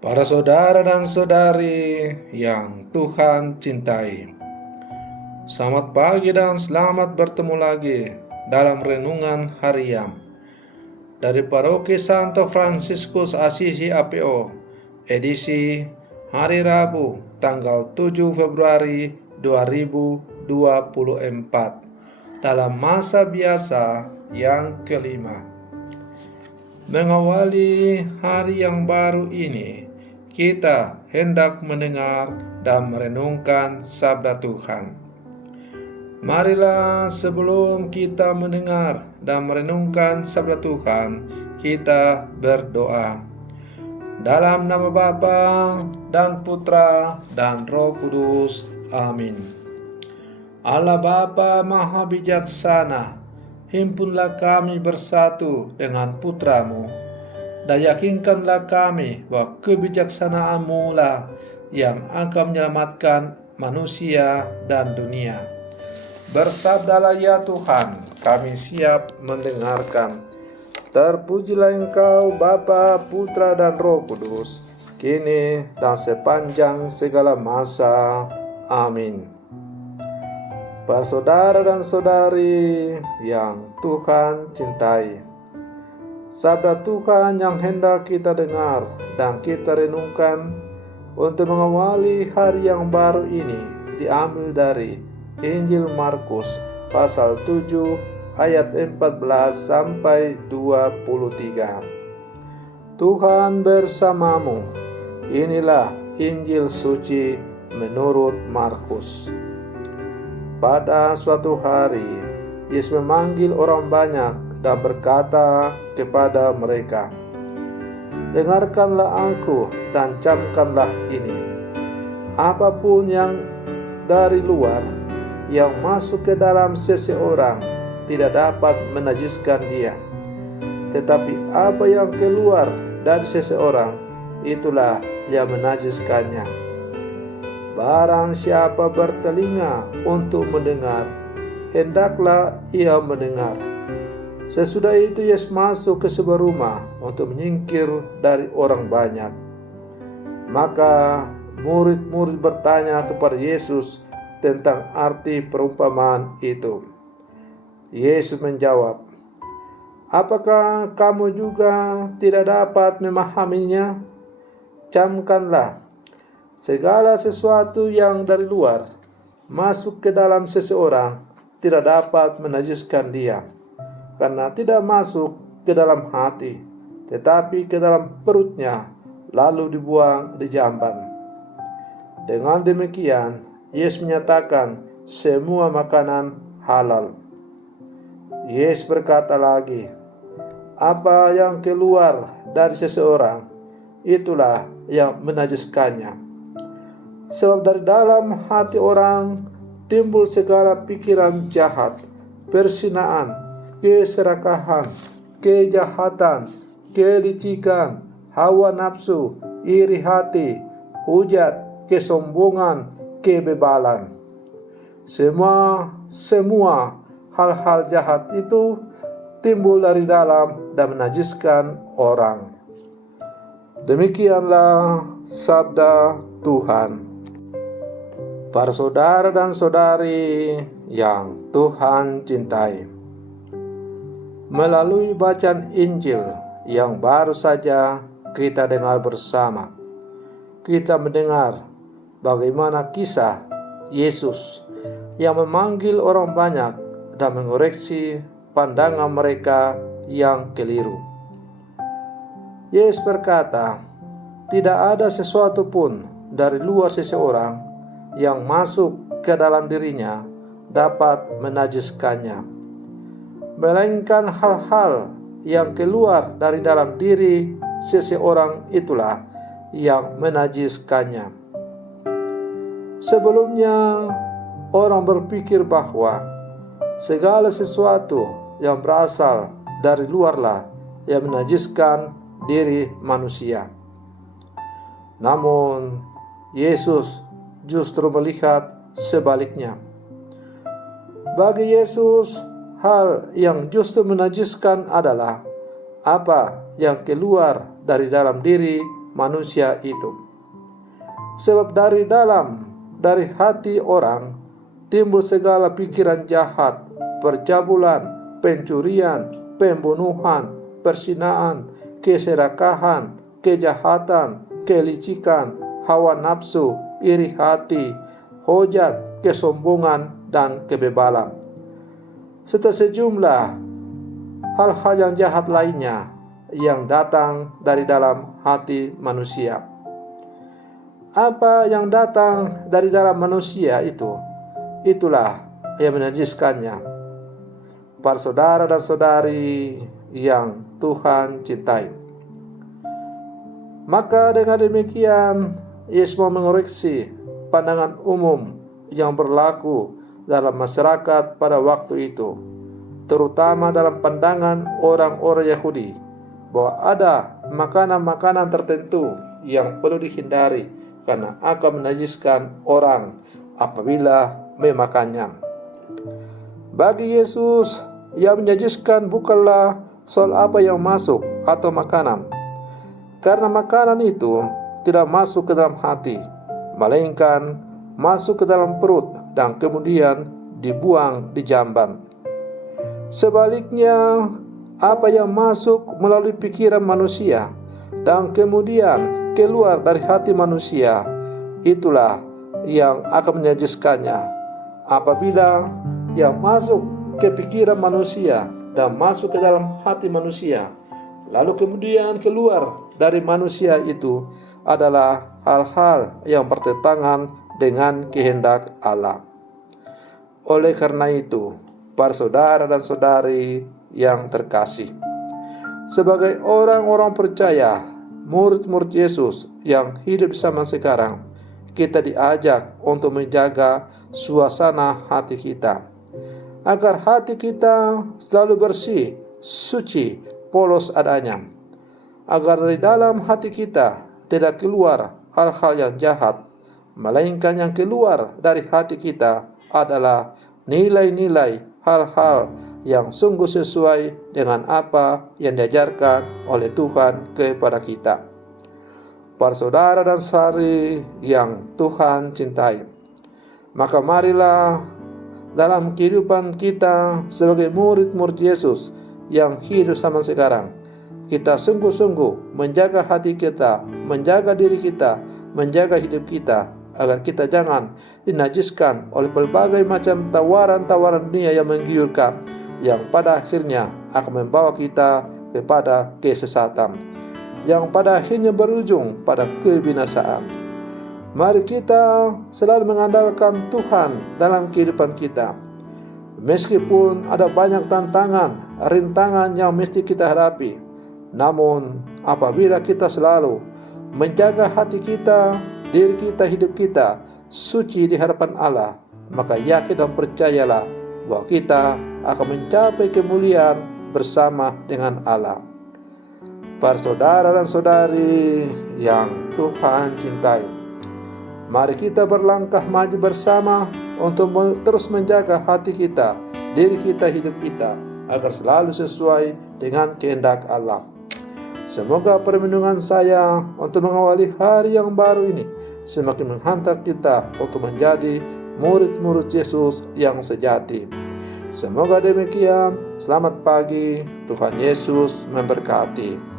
Para saudara dan saudari yang Tuhan cintai, selamat pagi dan selamat bertemu lagi dalam renungan harian dari Paroki Santo Fransiskus Assisi APO, edisi hari Rabu tanggal 7 Februari 2024, dalam masa biasa yang kelima. Mengawali hari yang baru ini, kita hendak mendengar dan merenungkan sabda Tuhan. Marilah sebelum kita mendengar dan merenungkan sabda Tuhan, kita berdoa. Dalam nama Bapa dan Putra dan Roh Kudus. Amin. Allah Bapa Maha Bijaksana, himpunlah kami bersatu dengan Putra-Mu, dan yakinkanlah kami bahwa kebijaksanaan-Mu lah yang akan menyelamatkan manusia dan dunia. Bersabdalah ya Tuhan, kami siap mendengarkan. Terpujilah Engkau Bapa, Putra dan Roh Kudus, kini dan sepanjang segala masa. Amin. Para saudara dan saudari yang Tuhan cintai, sabda Tuhan yang hendak kita dengar dan kita renungkan untuk mengawali hari yang baru ini diambil dari Injil Markus pasal 7 ayat 14 sampai 23. Tuhan bersamamu. Inilah Injil suci menurut Markus. Pada suatu hari, Yesus memanggil orang banyak dan berkata kepada mereka, "Dengarkanlah aku dan camkanlah ini. Apapun yang dari luar yang masuk ke dalam seseorang tidak dapat menajiskan dia. Tetapi apa yang keluar dari seseorang, itulah yang menajiskannya. Barang siapa bertelinga untuk mendengar, hendaklah ia mendengar." Sesudah itu Yesus masuk ke sebuah rumah untuk menyingkir dari orang banyak. Maka murid-murid bertanya kepada Yesus tentang arti perumpamaan itu. Yesus menjawab, "Apakah kamu juga tidak dapat memahaminya? Camkanlah, segala sesuatu yang dari luar masuk ke dalam seseorang tidak dapat menajiskan dia, karena tidak masuk ke dalam hati, tetapi ke dalam perutnya, lalu dibuang di jamban." Dengan demikian, Yesus menyatakan semua makanan halal. Yesus berkata lagi, "Apa yang keluar dari seseorang, itulah yang menajiskannya. Sebab dari dalam hati orang timbul segala pikiran jahat, perzinaan, keserakahan, kejahatan, kelicikan, hawa nafsu, iri hati, hujat, kesombongan, kebebalan. Semua hal-hal jahat itu timbul dari dalam dan menajiskan orang." Demikianlah sabda Tuhan. Para saudara dan saudari yang Tuhan cintai, melalui bacaan Injil yang baru saja kita dengar bersama, kita mendengar bagaimana kisah Yesus yang memanggil orang banyak dan mengoreksi pandangan mereka yang keliru. Yesus berkata, tidak ada sesuatu pun dari luar seseorang yang masuk ke dalam dirinya dapat menajiskannya, melainkan hal-hal yang keluar dari dalam diri seseorang itulah yang menajiskannya. Sebelumnya, orang berpikir bahwa segala sesuatu yang berasal dari luarlah yang menajiskan diri manusia. Namun, Yesus justru melihat sebaliknya. Bagi Yesus, hal yang justru menajiskan adalah apa yang keluar dari dalam diri manusia itu. Sebab dari hati orang timbul segala pikiran jahat, percabulan, pencurian, pembunuhan, perzinaan, keserakahan, kejahatan, kelicikan, hawa nafsu, iri hati, hujat, kesombongan, dan kebebalan. Serta sejumlah hal-hal yang jahat lainnya yang datang dari dalam hati manusia. Apa yang datang dari dalam manusia itulah yang menajiskannya. Para saudara dan saudari yang Tuhan cintai. Maka dengan demikian, Yesus mau mengoreksi pandangan umum yang berlaku dalam masyarakat pada waktu itu, terutama dalam pandangan orang-orang Yahudi, bahwa ada makanan-makanan tertentu yang perlu dihindari karena akan menajiskan orang apabila memakannya. Bagi Yesus, yang menajiskan bukanlah soal apa yang masuk atau makanan, karena makanan itu tidak masuk ke dalam hati, melainkan masuk ke dalam perut dan kemudian dibuang di jamban. Sebaliknya, apa yang masuk melalui pikiran manusia dan kemudian keluar dari hati manusia, itulah yang akan menajiskannya. Apabila yang masuk ke pikiran manusia dan masuk ke dalam hati manusia, lalu kemudian keluar dari manusia itu adalah hal-hal yang bertentangan dengan kehendak Allah. Oleh karena itu, para saudara dan saudari yang terkasih, sebagai orang-orang percaya, murid-murid Yesus yang hidup zaman sekarang, kita diajak untuk menjaga suasana hati kita, agar hati kita selalu bersih, suci, polos adanya, agar dari dalam hati kita tidak keluar hal-hal yang jahat, melainkan yang keluar dari hati kita adalah nilai-nilai, hal-hal yang sungguh sesuai dengan apa yang diajarkan oleh Tuhan kepada kita. Para saudara dan saudari yang Tuhan cintai, maka marilah dalam kehidupan kita sebagai murid-murid Yesus yang hidup zaman sekarang, kita sungguh-sungguh menjaga hati kita, menjaga diri kita, menjaga hidup kita, agar kita jangan dinajiskan oleh berbagai macam tawaran-tawaran dunia yang menggiurkan, yang pada akhirnya akan membawa kita kepada kesesatan, yang pada akhirnya berujung pada kebinasaan. Mari kita selalu mengandalkan Tuhan dalam kehidupan kita. Meskipun ada banyak tantangan, rintangan yang mesti kita hadapi, namun apabila kita selalu menjaga hati kita, diri kita, hidup kita suci di hadapan Allah, maka yakin dan percayalah bahwa kita akan mencapai kemuliaan bersama dengan Allah. Para saudara dan saudari yang Tuhan cintai, mari kita berlangkah maju bersama untuk terus menjaga hati kita, diri kita, hidup kita, agar selalu sesuai dengan kehendak Allah. Semoga perlindungan saya untuk mengawali hari yang baru ini semakin menghantar kita untuk menjadi murid-murid Yesus yang sejati. Semoga demikian. Selamat pagi. Tuhan Yesus memberkati.